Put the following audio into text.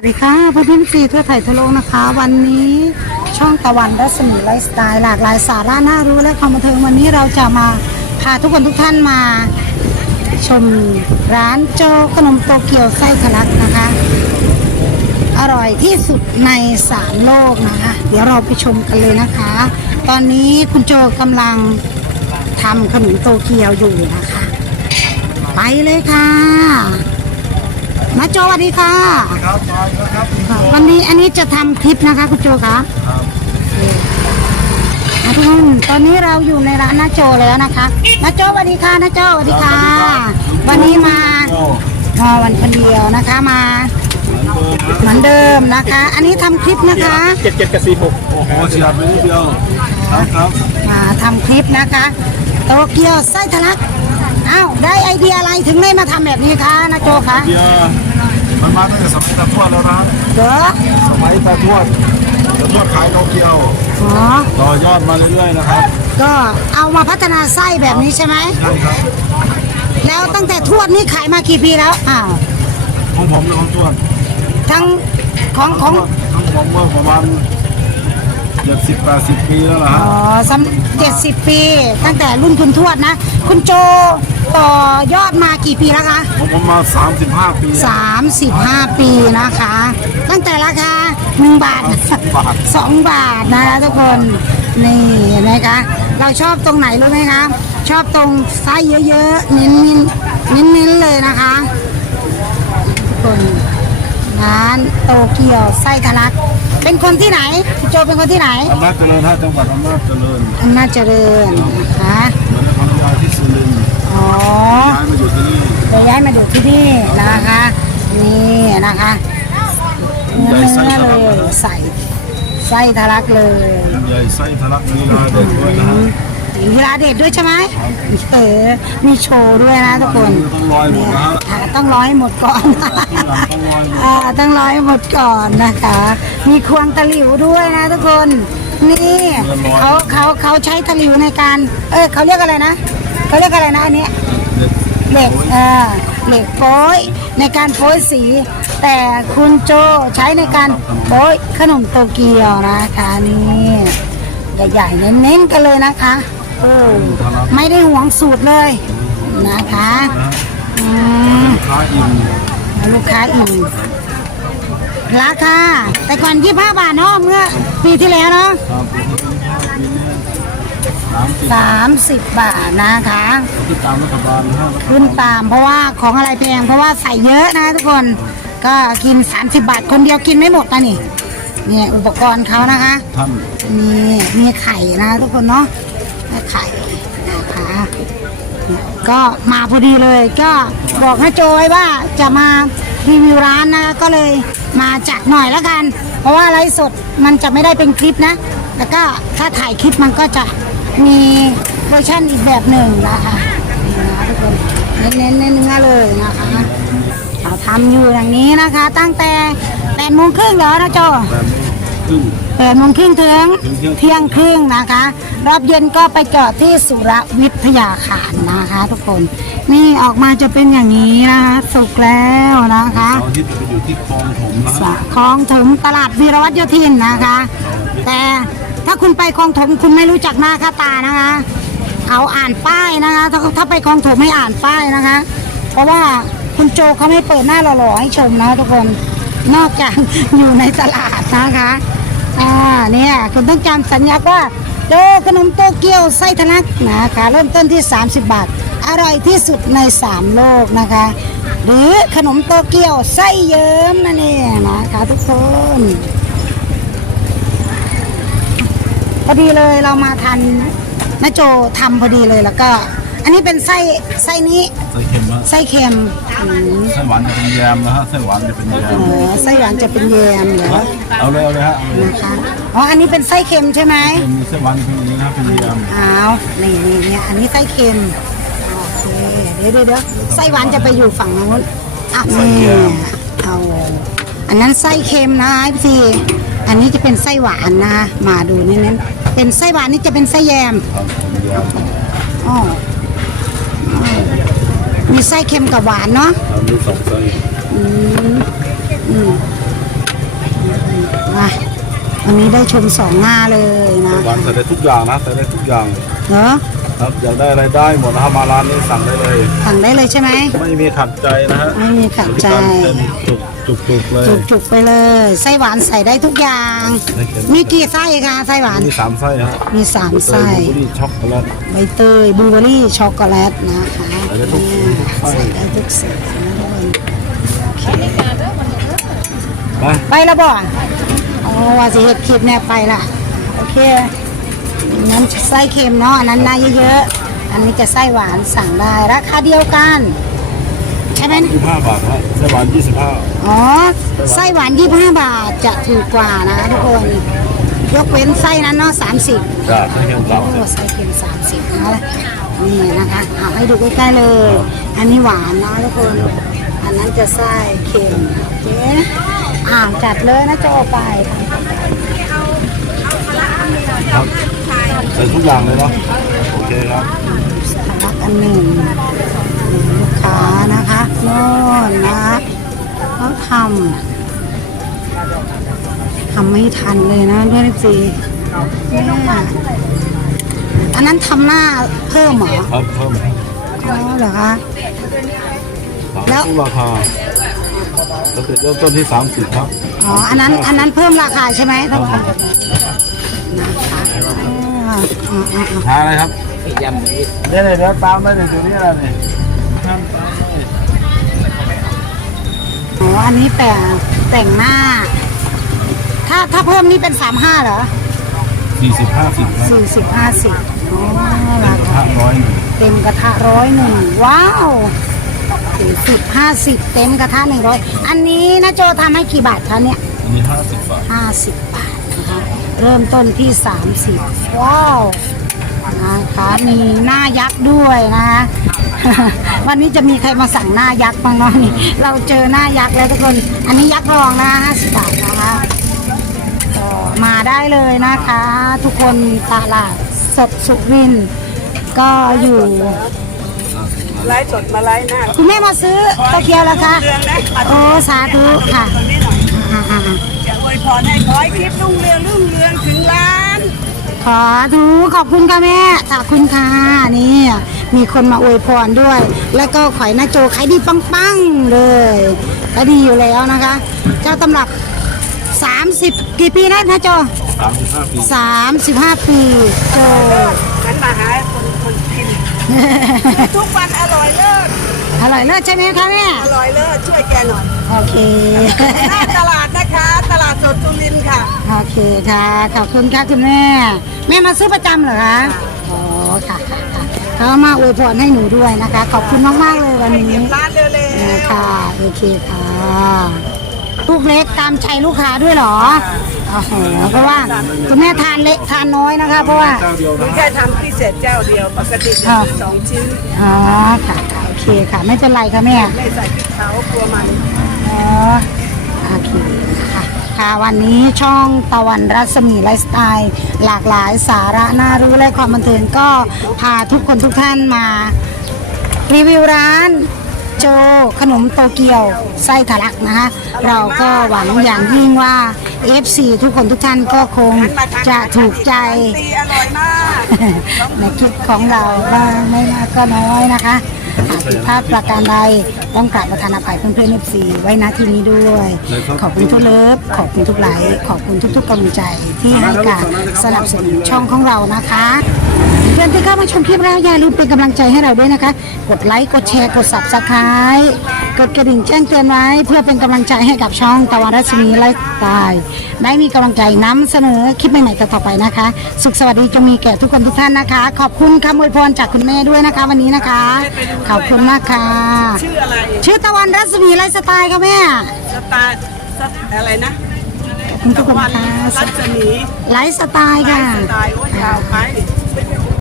สวัสดีค่ะเพื่อนๆฟรีทั่วไทยทั่วโลกนะคะ วันนี้ช่องตะวันรัศมีไลฟ์สไตล์หลากหลายสาระน่ารู้และความบันเทิงวันนี้เราจะมาพาทุกคนทุกท่านมา ชมร้านโจขนมโตเกียวไส้ทะลักนะคะ อร่อยที่สุดในสามโลกนะคะ เดี๋ยวเราไปชมกันเลยนะคะ ตอนนี้คุณโจกำลังทำขนมโตเกียวอยู่นะคะ ไปเลยค่ะ นาโจสวัสดีค่ะ ครับมาแล้วครับวันนี้อันนี้จะทำคลิปนะคะคุณโจคะอะทุกคนตอนนี้เราอยู่ในร้านนาโจแล้วนะคะนาโจสวัสดีค่ะนาโจสวัสดีค่ะ วันนี้มามาวันคนเดียวนะคะมาเหมือนเดิมนะคะ อันนี้ทำคลิปนะคะ เจ็ดเจ็ดกับสี่หกโอ้โหเสียบไปนิดเดียวครับครับมาทำคลิปนะคะ โตเกียวไส้ทะลัก อ้าวได้ไอเดียอะไรถึงได้มาทำแบบนี้คะนาโจคะเบียร์มันมาตั้งแต่สมัยตาทวดแล้วนะ เด้อสมัยตาทวดตาทวดขายโตเกียว อ๋อต่อยอดมาเรื่อยๆนะครับก็เอามาพัฒนาไส้แบบนี้ใช่ไหมใช่ครับแล้วตั้งแต่ทวดนี่ขายมากี่ปีแล้วอ้าวของผมและของทวดทั้งของของของผมเมื่อประมาณเจ็ดสิบแปดสิบปีแล้วนะฮะอ๋อสำเจ็ดสิบปี ตั้งแต่รุ่นคุณทวดนะ คุณโจต่อยอดมากี่ปีแล้วคะของผมมาสามสิบห้าปีสามสิบห้าปีนะคะ ตั้งแต่ราคาหนึ่งบาทบาทสองบาทนะคะทุกคนนี่เห็นไหมคะ เราชอบตรงไหนรู้ไหมคะชอบตรงไส้เยอะๆเน้นๆเน้นๆเลยนะคะทุกคนร้านโตเกียวไส้ทะลัก เป็นคนที่ไหนคุณโจเป็นคนที่ไหนอำนาจเจริญฮะจังหวัดอำนาจเจริญอำนาจเจริญนะคะเหมือนพันยาที่สุรินทร์อ๋อย้ายมาอยู่ที่นี่เดี๋ยวย้ายมาดูที่นี่นะคะนี่นะคะใหญ่ไส้เนื้อทะเลลักยนะใส่ไส้ทะลักเลยใหญ่ไส้ทะลักลีลาเด็ดด้วยนะฮะ มีเวลาเด็ดด้วยใช่ไหมเออมีโชว์ด้วยนะทุกคนต้องลอยหมดนะฮะอ่าต้องร้อยหมดก่อนต้องลอยหมดอ่าต้องร้อยหมดก่อนนะคะ มีควงตะหลิวด้วยนะทุกคนนี่เขาเขาเขาใช้ตะหลิวในการ เออเขาเรียกอะไรนะเขาเรียกอะไรนะอันนี้เด็ดเหล็กเอ่าเหล็กโป้ยในการโป้ยสี แต่คุณโจใช้ในการโป้ยขนมโตเกียวนะคะนี่ใหญ่ๆเน้นๆกันเลยนะคะโอ้ ไม่ได้หวงสูตรเลยนะคะอืมค้าอิ่มลูกค้าอิ่มราคาแต่ก่อน25บาทเนาะเมื่อปีที่แล้วเนาะครับสามสิบ30บาทนะคะที่ตามรัฐบาลนะฮะขึ้นตามเพราะว่าของอะไรแพงเพราะว่าใส่เยอะนะทุกคนก็กิน 30 บาทคนเดียวกินไม่หมดนะนี่เนี่ยอุปกรณ์เขานะคะท่านมีมีไข่นะทุกคนเนาะ มีไข่นะคะก็มาพอดีเลย ก็บอกให้โจไว้ว่าจะมารีวิวร้านนะก็เลยมาจัดหน่อยแล้วกัน เพราะว่าไลฟ์สดมันจะไม่ได้เป็นคลิปนะ แล้วก็ถ้าถ่ายคลิปมันก็จะมีเวอร์ชันอีกแบบหนึ่งนะคะนี่นะทุกคนเน้นๆเนื้อเลยนะคะเราทำอยู่อย่างนี้นะคะ ตั้งแต่แปดโมงครึ่งเหรอนะโจ ครึ่งแปดโมงครึ่งถึงเที่ยงครึ่งนะคะ รอบเย็นก็ไปจอดที่สุรวิทยาคารนะคะ ทุกคน นี่ออกมาจะเป็นอย่างนี้นะคะสุกแล้วนะคะเสาร์อาทิตย์จะไปอยู่ที่คลองถมนะสะฮะคลองถมตลาดวีรวัตโยธินนะคะ แต่ถ้าคุณไปคลองถมคุณไม่รู้จักหน้าค่าตานะคะเอาอ่านป้ายนะคะ ถ้าถ้าไปคลองถมไม่อ่านป้ายนะคะ เพราะว่าคุณโจเขาไม่เปิดหน้าหล่อๆให้ชมนะทุกคนนอกจากอยู่ในตลาดนะคะ อ่าเนี่ยคุณต้องจำสัญญาว่าโดขนมโตเกียวไส้ทะลักนะคะเริ่มต้นที่ 30 บาท อร่อยที่สุดใน 3 โลกนะคะ หรือขนมโตเกียวไส้เยิ้มนั่นเองนะคะทุกคนพอดีเลยเรามาทันนาโจทำพอดีเลยแล้วก็ อันนี้เป็นไส้ไส้นี้ไส้เค็มฮะไส้เค็มอืมไส้หวานจะเป็นแยมนะฮะไส้หวานจะเป็นแยเอมอไส้หวานจะเป็นแยมเหรอเอาเลยเอาเลยฮะเอาเลยนะคะอ๋ออันนี้เป็นไส้เค็มใช่ไหมเค็มมีไส้หวานเป็นอย่างนี้นะเป็นแยมอ้าวนี่นี่นี่อันนี้ไส้เค็มโอเคเดี๋ยวเดี๋ยวเดี๋ยวไส้หวานจะไปอยู่ฝั่งนู้นอะนี่เอาอันนั้นไส้เค็มนะพี่ทีอันนี้จะเป็นไส้หวานนะมาดูเน้นๆเป็นไส้หวานนี่จะเป็นไส้แยมครับเป็นแยม อ๋ออ๋อ มีไส้เค็มกับหวานเนาะเรามีสองไส้อืมอืมมาวันนี้ได้ชมสองหน้าเลยนะ หวานใส่ได้ทุกอย่างนะใส่ได้ทุกอย่างเเนาะ ครับอยากได้อะไรได้หมดนะครับมาร้านนี้สั่งได้เลย สั่งได้เลยใช่ไหมไม่มีขัดใจนะฮะไม่มีขัดใจเต็มจุกจุกจุกเลยจุกๆไปเลยไส้หวานใส่ได้ทุกอย่างได้เข็มมีกี่ไส้คะไส้หวาน มีสามไส้ฮะมีสามไส้ไส้บุรีช็อกโกแลตใบเตยบลูเบอรี่ช็อกโกแลตนะคะใส่ได้ทุกสีทุกไส้ใส่ได้ทุกสีนะทุกคนไปไปแล้วบ่อ๋อว่าสิเฮ็ดคลิปเนี่ยไปละโอเค นั้นไส้เค็มเนาะอันนั้นน่าเยอะๆอันนี้จะไส้หวานสั่งได้ราคาเดียวกัน ใช่ไหมยี่ห้าบาทฮะไส้หวานยี่สิบห้าอ๋อไส้หวาน 25 บาทจะถูกกว่านะทุกคนยกเว้นไส้นั้นเนาะ30จ้าไส้เค็มสามโอ้ไส้เค็มสามสิบนะนี่นะคะเอาให้ดูใกล้ๆเลย อันนี้หวานเนาะทุกคน อันนั้นจะไส้เค็มโอเคอ่าจัดเลยนะโจไป ครับ ใส่ทุกอย่างเลยเนาะโอเคครับสารักอันหนึ่งลูกค้านะคะโน่นนะเขาทำทำไม่ทันเลยนะด้วยสิเนี่ยอันนั้นทำหน้าเพิ่มเหรอครับเพิ่มอ๋อเหรอคะแล้วทุกราคาปกติเริ่มต้นที่สามสิบครับอ๋ออันนั้นอันนั้นเพิ่มราคาใช่ไหมท่านผู้ชมนะคะอ่าอ่าอ่า หาอะไรครับยำเนี่ยเดี๋ยวตามได้เลยอยู่นี่อะไรเนี่ยอ๋ออันนี้แต่งแต่งหน้า ถ้าถ้าเพิ่มนี่เป็นสามห้าเหรอสี่สิบห้าสิบครับสี่สิบห้าสิบอ๋อราคาห้าร้อยหนึ่งเต็มกระทะร้อยหนึ่งว้าวสี่สิบห้าสิบเต็มกระทะหนึ่งร้อยอันนี้นะโจทำให้กี่บาทคะเนี่ยอันนี้ห้าสิบบาทห้าสิบบาทนะคะ เริ่มต้นที่สามสิบว้าวนะคะมีหน้ายักษ์ด้วยนะคะวันนี้จะมีใครมาสั่งหน้ายักษ์บ้างเนาะนี่เราเจอหน้ายักษ์แล้วทุกคน อันนี้ยักษ์รองนะห้าสิบบาทนะคะก็มาได้เลยนะคะ ทุกคนตลาดสดสุรินทร์ก็อยู่ไลฟ์สดมาไลฟ์หน้าคุณแม่มาซื้อตะเกียวแล้วคะเรืองนะปัดโอ้สาธุค่ะ คนนี้หน่อย อ่าๆ ๆจะอวยพรให้ขอให้คลิปรุ่งเรืองรุ่งเรืองถึงล้าน ขอดูขอบคุณค่ะแม่ขอบคุณค่ะนี่ มีคนมาอวยพรด้วย แล้วก็ขอยหน้าโจขายดีปังๆเลยขายดีอยู่แล้วนะคะ เจ้าตำรับ 30 กี่ปีนะนะโจสามสิบห้าปี 35 ปีโจ ฉันมาหาคนคนกิน ทุกวันอร่อยเลิศอร่อยเลิศใช่ไหมคะแม่ อร่อยเลิศช่วยแกหน่อย โอเค หน้าตลาดนะคะตลา ดสดจุลินทร์ค่ะ โอเคค่ะ ขอบคุณค่ะคุณแม่ แม่มาซื้อประจำเหรอคะอ๋อค่ะค่ะค่ะเขามาอวยพรให้หนูด้วยนะคะ ขอบคุณมากๆเลยวันนี้ร้านเร็วนะค่ะโอเคค่ะลูกเล็กตามใจลูกค้าด้วยเหรอโอ้โหเพราะว่าคุณแม่ทานเล็กทานน้อยนะคะ เพราะว่าเจ้าเดียวๆนะนี่แค่ทำพิเศษเจ้าเดียวปกติจะซื้อสองชิ้นอ๋อค่ะค่ะโอเคค่ะไม่เป็นไรค่ะแม่ไม่ใส่พริกเผากลัวมันอ๋อโอเค ค่ะค่ะวันนี้ช่องตะวันรัศมีไลฟ์สไตล์ หลากหลายสาระน่ารู้และความบันเทิงก็พาทุกคนทุกท่านมา รีวิวร้านโจขนมโตเกียวไส้ทะลักนะคะ เราก็หวังอย่างยิ่งว่า FC ทุกคนทุกท่านก็คงจะถูกใจตีอร่อยมาก ในคลิปของเราบ้างไม่มากก็น้อยนะคะ หากผิดพลาดประการใดต้องกราบประธานอภัยเพื่อนๆ FC ไว้ณที่นี้ด้วย ขอบคุณทุกเลิฟขอบคุณทุกไลค์ขอบคุณทุก ๆกำลังใจที่ให้การสนับสนุนช่องของเรานะคะเพื่อนที่เข้ามาชมคลิปเราอย่าลืมเป็นกำลังใจให้เราด้วยนะคะ กดไลค์กดแชร์กด subscribe กดกระดิ่งแจ้งเตือนไว้ เพื่อเป็นกำลังใจให้กับช่องตะวันรัศมีไลฟ์สไตล์ได้มีกำลังใจนำเสนอคลิปใหม่ๆต่อๆไปนะคะ สุขสวัสดีจงมีแก่ทุกคนทุกท่านนะคะ ขอบคุณคำอวยพรจากคุณแม่ด้วยนะคะ วันนี้นะคะ ขอบคุณมากค่ะ ชื่ออะไร ชื่อตะวันรัศมีไลฟ์สไตล์ค่ะแม่สตาร์สตอะไรนะขอบคุณทุกคนวันค่ะรัศมีไลฟ์สไตล์ไลค่ะฟ์สไตล์โอ้ยยาวไป